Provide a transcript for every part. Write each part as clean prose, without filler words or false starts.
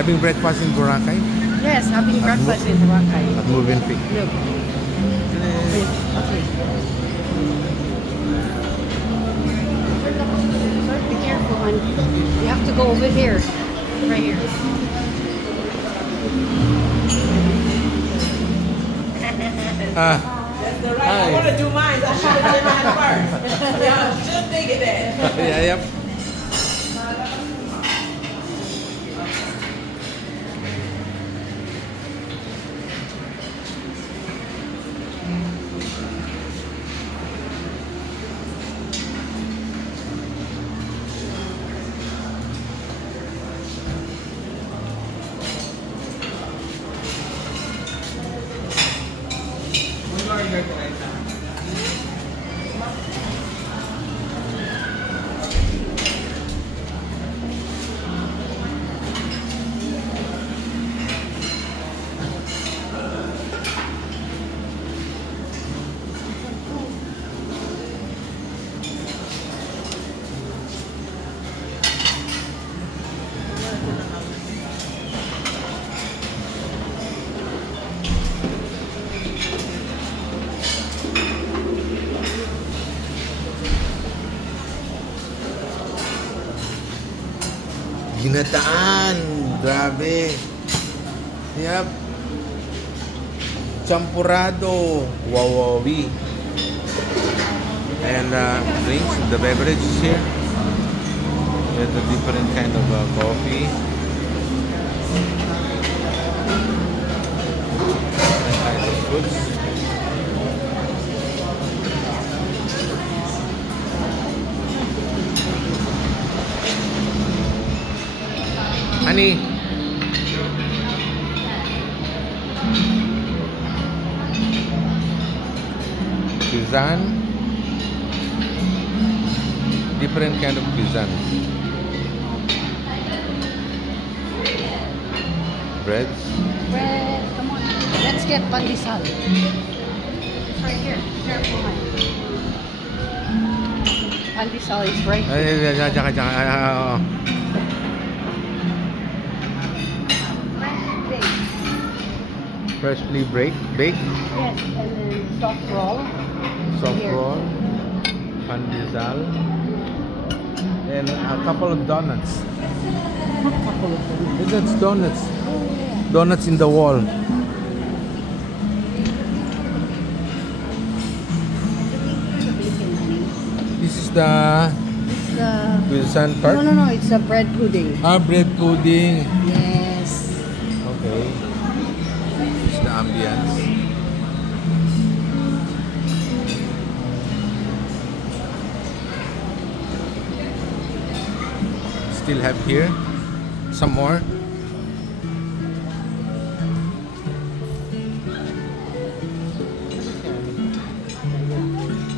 Having breakfast in Boracay? Yes, having breakfast in Boracay. At Movenpick. Look. Okay. Be careful, hon. You have to go over here. Right here. That's the right. I want to do mine. I should have done mine first. Y'all should think of that. Yeah, yep. Ginataan. Grabe. Yep. Champurado. Wawawi. And drinks, the beverages here. There's a different kind of coffee. Different kinds of foods. Honey. Cuisine. Different kind of cuisine. Breads. Bread. Come on. Let's get pandesal. It's right here. Careful, hon. Pandesal is right here. Freshly baked? Yes, and then soft roll. Soft Here. roll, pandesal, and a couple of donuts. It's donuts. Donuts in the wall. This is the cuisine part? No, it's a bread pudding. Ah, bread pudding. Yes. Okay. This is the ambience. Still have here some more.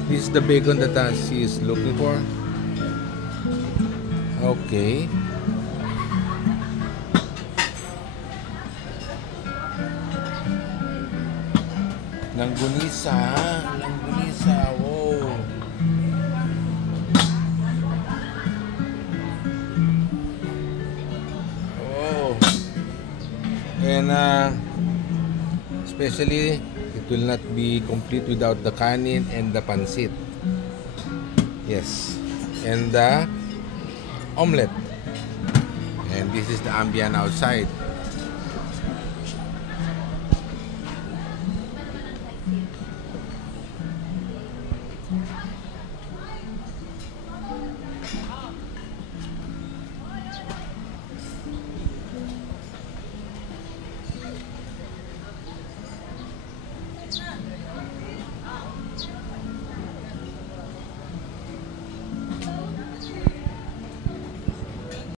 This is the bacon that she is looking for. Okay. Langgunisa, langgunisa, wow. Oh. And especially it will not be complete without the kanin and the pancit. Yes. And the omelette. And this is the ambient outside.